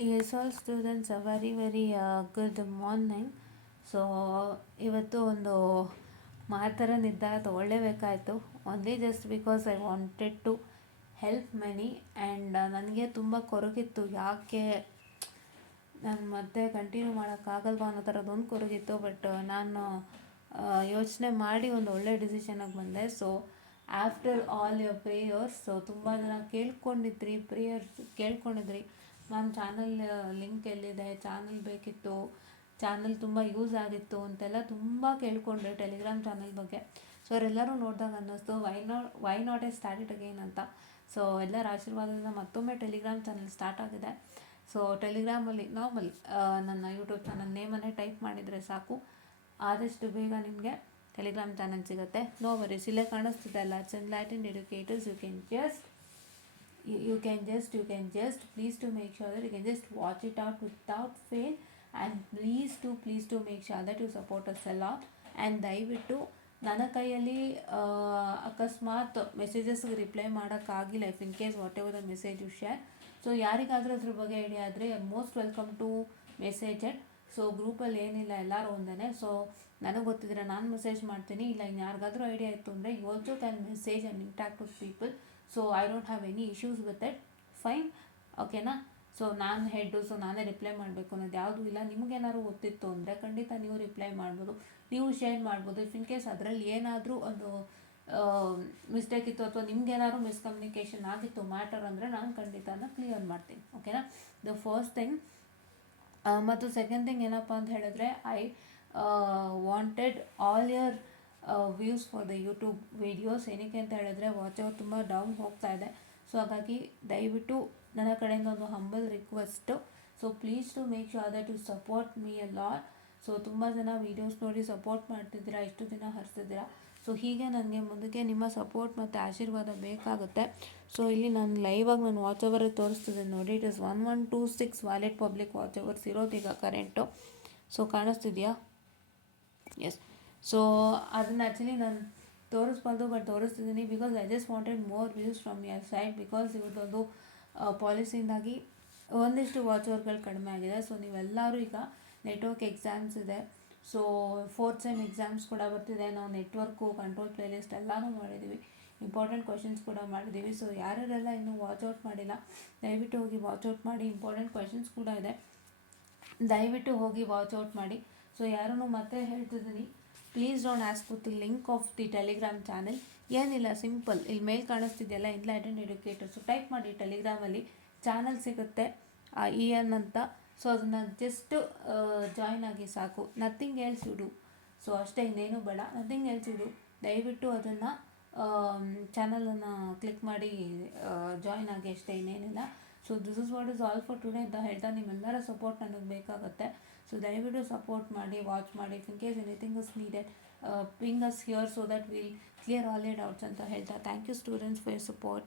Yes, all students, a very good morning. So ಇವತ್ತು ಒಂದು ಮಾತರ ನಿರ್ಧಾರ ತಗೊಳ್ಳೇಬೇಕಾಯಿತು. Only just because I wanted to help many and ನನಗೆ ತುಂಬ ಕೊರಗಿತ್ತು, ಯಾಕೆ ನಾನು ಮತ್ತೆ ಕಂಟಿನ್ಯೂ ಮಾಡೋಕ್ಕಾಗಲ್ವಾ ಅನ್ನೋ ಥರದ್ದೊಂದು ಕೊರಗಿತ್ತು. ಬಟ್ ನಾನು ಯೋಚನೆ ಮಾಡಿ ಒಂದು ಒಳ್ಳೆ ಡಿಸಿಷನಾಗಿ ಬಂದೆ. So after all your prayers, so ತುಂಬ ಜನ ಕೇಳ್ಕೊಂಡಿದ್ರಿ ಮ್ಯಾಮ್ ಚಾನಲ್ ಲಿಂಕ್ ಎಲ್ಲಿದೆ, ಚಾನಲ್ ಬೇಕಿತ್ತು, ಚಾನಲ್ ತುಂಬ ಯೂಸ್ ಆಗಿತ್ತು ಅಂತೆಲ್ಲ ತುಂಬ ಕೇಳ್ಕೊಂಡ್ರೆ ಟೆಲಿಗ್ರಾಮ್ ಚಾನಲ್ ಬಗ್ಗೆ. ಸೊ ಅವರೆಲ್ಲರೂ ನೋಡಿದಾಗ ಅನ್ನಿಸ್ತು why not A start it again ಅಂತ. ಸೊ ಎಲ್ಲರ ಆಶೀರ್ವಾದದಿಂದ ಮತ್ತೊಮ್ಮೆ ಟೆಲಿಗ್ರಾಮ್ ಚಾನಲ್ ಸ್ಟಾರ್ಟ್ ಆಗಿದೆ. ಸೊ ಟೆಲಿಗ್ರಾಮಲ್ಲಿ ನಾರ್ಮಲ್ ನನ್ನ ಯೂಟ್ಯೂಬ್ ಚಾನಲ್ ನೇಮನ್ನೇ ಟೈಪ್ ಮಾಡಿದರೆ ಸಾಕು, ಆದಷ್ಟು ಬೇಗ ನಿಮಗೆ ಟೆಲಿಗ್ರಾಮ್ ಚಾನಲ್ ಸಿಗುತ್ತೆ. ನೋ ವರೀಸ್, ಇಲ್ಲೇ ಕಾಣಿಸ್ತಿದೆ ಅಲ್ಲ, Enlightened Educators. You can just please to make sure that you can just watch it out without fail, and please to make sure that you support us a lot. And ದಯವಿಟ್ಟು ನನ್ನ ಕೈಯಲ್ಲಿ ಅಕಸ್ಮಾತ್ ಮೆಸೇಜಸ್ಗೆ reply ಮಾಡೋಕ್ಕಾಗಿಲ್ಲ, if in case whatever the message you share. So ಯಾರಿಗಾದರೂ ಅದ್ರ ಬಗ್ಗೆ idea ಆದರೆ most welcome to message it. So ಗ್ರೂಪಲ್ಲಿ ಏನಿಲ್ಲ, ಎಲ್ಲರೂ ಒಂದೇ. ಸೊ ನನಗೆ ಗೊತ್ತಿದ್ರೆ ನಾನು ಮೆಸೇಜ್ ಮಾಡ್ತೀನಿ, ಇಲ್ಲ ಇನ್ನು ಯಾರಿಗಾದರೂ ಐಡಿಯಾ ಇತ್ತು ಅಂದರೆ you also can message and interact with people. So I don't have any issues with it, fine, ಓಕೆನಾ. ಸೊ ನಾನು ಹೆಡ್ಡು, ಸೊ ನಾನೇ ರಿಪ್ಲೈ ಮಾಡಬೇಕು ಅನ್ನೋದು ಯಾವುದೂ ಇಲ್ಲ. ನಿಮಗೇನಾದ್ರು ಗೊತ್ತಿತ್ತು ಅಂದರೆ ಖಂಡಿತ ನೀವು ರಿಪ್ಲೈ ಮಾಡ್ಬೋದು, ನೀವು ಶೇರ್ ಮಾಡ್ಬೋದು. ಇಫ್ ಇನ್ ಕೇಸ್ ಅದರಲ್ಲಿ ಏನಾದರೂ ಒಂದು ಮಿಸ್ಟೇಕ್ ಇತ್ತು ಅಥವಾ ನಿಮ್ಗೇನಾದ್ರು ಮಿಸ್ಕಮ್ಯುನಿಕೇಷನ್ ಆಗಿತ್ತು ಮ್ಯಾಟರ್ ಅಂದರೆ ನಾನು ಖಂಡಿತ ಕ್ಲಿಯರ್ ಮಾಡ್ತೀನಿ, ಓಕೆನಾ. The first thing. ಮತ್ತು ಸೆಕೆಂಡ್ ಥಿಂಗ್ ಏನಪ್ಪ ಅಂತ ಹೇಳಿದ್ರೆ, I wanted all your views for the YouTube videos. ಏನಕ್ಕೆ ಅಂತ ಹೇಳಿದ್ರೆ ವಾಚ್ ಅವರ್ ತುಂಬ ಡೌನ್ ಹೋಗ್ತಾ ಇದೆ. ಸೊ ಹಾಗಾಗಿ ದಯವಿಟ್ಟು ನನ್ನ ಕಡೆಯಿಂದ ಒಂದು humble request. So please to make sure that you support me a lot. So ತುಂಬ ಜನ ವೀಡಿಯೋಸ್ ನೋಡಿ ಸಪೋರ್ಟ್ ಮಾಡ್ತಿದ್ದೀರಾ, ಇಷ್ಟು ದಿನ ಹರಿಸಿದ್ದೀರಾ. ಸೊ ಹೀಗೆ ನನಗೆ ಮುಂದಕ್ಕೆ ನಿಮ್ಮ ಸಪೋರ್ಟ್ ಮತ್ತು ಆಶೀರ್ವಾದ ಬೇಕಾಗುತ್ತೆ. ಸೊ ಇಲ್ಲಿ ನಾನು ಲೈವಾಗಿ ನಾನು ವಾಚ್ ಓವರಲ್ಲಿ ತೋರಿಸ್ತಿದ್ದೀನಿ ನೋಡಿ, it is 1126 valid public watch overs ಇರೋದೀಗ ಕರೆಂಟು. ಸೊ ಕಾಣಿಸ್ತಿದೆಯಾ? ಎಸ್. ಸೊ ಅದನ್ನು ಆ್ಯಕ್ಚುಲಿ ನಾನು ತೋರಿಸ್ಬಾರ್ದು, ಬಟ್ ತೋರಿಸ್ತಿದ್ದೀನಿ because I just wanted more views from your side. Because ಇವತ್ತೊಂದು ಪಾಲಿಸಿಯಿಂದಾಗಿ ಒಂದಿಷ್ಟು ವಾಚ್ ಓವರ್ಗಳು ಕಡಿಮೆ ಆಗಿದೆ. ಸೊ ನೀವೆಲ್ಲರೂ ಈಗ ನೆಟ್ವರ್ಕ್ ಎಕ್ಸಾಮ್ಸ್ ಇದೆ, ಸೊ 4th ಸೆಮ್ ಎಕ್ಸಾಮ್ಸ್ ಕೂಡ ಬರ್ತಿದೆ. ನಾವು ನೆಟ್ವರ್ಕು, ಕಂಟ್ರೋಲ್ ಪ್ಲೇಲಿಸ್ಟ್ ಎಲ್ಲನೂ ಮಾಡಿದ್ದೀವಿ, ಇಂಪಾರ್ಟೆಂಟ್ ಕ್ವೆಶನ್ಸ್ ಕೂಡ ಮಾಡಿದ್ದೀವಿ. ಸೊ ಯಾರ್ಯಾರೆಲ್ಲ ಇನ್ನೂ ವಾಚೌಟ್ ಮಾಡಿಲ್ಲ ದಯವಿಟ್ಟು ಹೋಗಿ ವಾಚೌಟ್ ಮಾಡಿ. ಇಂಪಾರ್ಟೆಂಟ್ ಕ್ವೆಶನ್ಸ್ ಕೂಡ ಇದೆ, ದಯವಿಟ್ಟು ಹೋಗಿ ವಾಚೌಟ್ ಮಾಡಿ. ಸೊ ಯಾರೂ ಮತ್ತೆ ಹೇಳ್ತಿದ್ದೀನಿ, please don't ask with the link of the Telegram channel. ಏನಿಲ್ಲ, ಸಿಂಪಲ್, ಇಲ್ಲಿ ಮೇಲ್ ಕಾಣಿಸ್ತಿದೆಯಲ್ಲ Enlightened Educators, ಸೊ ಟೈಪ್ ಮಾಡಿ, ಟೆಲಿಗ್ರಾಮಲ್ಲಿ ಚಾನಲ್ ಸಿಗುತ್ತೆ EN ಅಂತ. ಸೊ ಅದನ್ನು ಜಸ್ಟ್ ಜಾಯ್ನ್ ಆಗಿ ಸಾಕು, nothing else you do. So ಅಷ್ಟೇ, ಇನ್ನೇನು ಬೇಡ, ನಥಿಂಗ್ ಎಲ್ಸ್ ಯು ಡೂ. ದಯವಿಟ್ಟು ಅದನ್ನು ಚಾನಲನ್ನು ಕ್ಲಿಕ್ ಮಾಡಿ ಜಾಯ್ನ್ ಆಗಿ, ಅಷ್ಟೇ, ಇನ್ನೇನಿಲ್ಲ. So this is what is all for today ಅಂತ ಹೇಳ್ತಾ ನಿಮ್ಮೆಲ್ಲರ ಸಪೋರ್ಟ್ ನನಗೆ ಬೇಕಾಗುತ್ತೆ. ಸೊ ದಯವಿಟ್ಟು ಸಪೋರ್ಟ್ ಮಾಡಿ, ವಾಚ್ ಮಾಡಿ. If in case anything is needed, bring us here so that we'll clear all your doubts ಅಂತ ಹೇಳ್ತಾ, thank you students for your support.